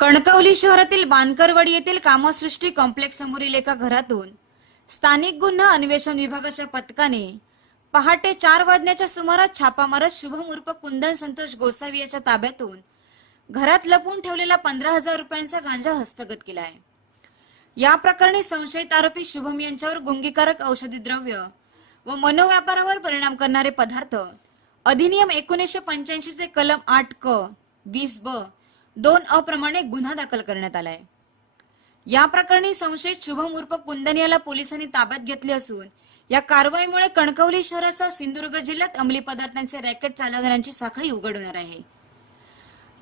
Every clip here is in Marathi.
कणकवली शहरातील बानकरवाडी येथील कामसृष्टी कॉम्प्लेक्स समोरील एका घरातून स्थानिक गुन्हा अन्वेषण विभागाच्या पथकाने पहाटे चार वाजण्याच्या सुमारास छापा मारत शुभम उर्फ कुंदन संतोष गोसावी याच्या ताब्यातून घरात लपून ठेवलेला पंधरा हजार रुपयांचा गांजा हस्तगत केला आहे या प्रकरणी संशयित आरोपी शुभम यांच्यावर गुंगीकारक औषधी द्रव्य व मनोव्यापारावर परिणाम करणारे पदार्थ अधिनियम एकोणीसशे पंच्याऐंशी चे कलम आठ क वीस ब दोन अप्रमाणे गुन्हा दाखल करण्यात आलाय. या प्रकरणी संशयित शुभम उर्फ कुंदन याला पोलिसांनी ताब्यात घेतले असून या कारवाईमुळे कणकवली शहरासह सिंधुदुर्ग जिल्ह्यात अंमली पदार्थांचे रॅकेट चालवणाऱ्यांची साखळी उघड होणार आहे.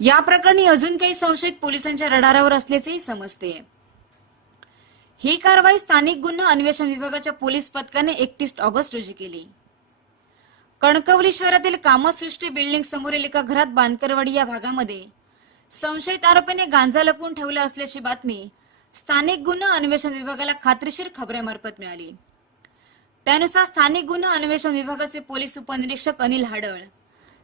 या प्रकरणी अजून काही संशयित पोलिसांच्या रडारावर असल्याचेही समजते. ही कारवाई स्थानिक गुन्हा अन्वेषण विभागाच्या पोलीस पथकाने एकतीस ऑगस्ट रोजी केली. कणकवली शहरातील कामसृष्टी बिल्डिंग समोरील एका घरात बांधकरवाडी या भागामध्ये संशयित आरोपीने गांजा लपवून ठेवला असल्याची बातमी स्थानिक गुन्हा अन्वेषण विभागाला खात्रीशीर खबऱ्यामार्फत मिळाली. त्यानुसार स्थानिक गुन्हा अन्वेषण विभागाचे पोलीस उपनिरीक्षक अनिल हाडळ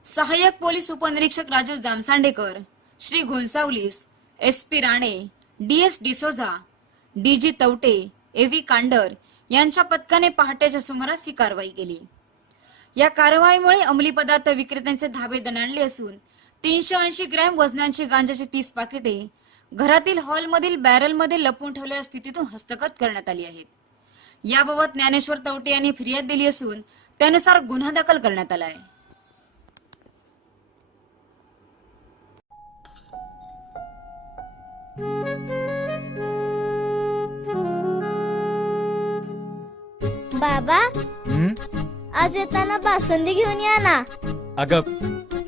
सहाय्यक पोलीस उपनिरीक्षक Raju Jamsandekar Shri घोणसावलीस S P Rane D S D'Souza D G Tawte A V Kandar यांच्या पथकाने पहाटेच्या सुमारास ही कारवाई केली. या कारवाईमुळे अंमली पदार्थ विक्रेत्यांचे धाबे दणाणले असून तीनशे ऐंशी ग्रॅम वजनांची गांजाची तीस पाकिटे घरातील हॉलमधील बॅरलमध्ये लपवून ठेवलेल्या स्थितीतून हस्तगत करण्यात आली आहेत. याबाबत ज्ञानेश्वर तवटे यांनी फिर्याद दिली असून त्यानुसार गुन्हा दाखल करण्यात आला आहे. बाबा हं? आज येताना बासुंदी घेऊन या ना. अगं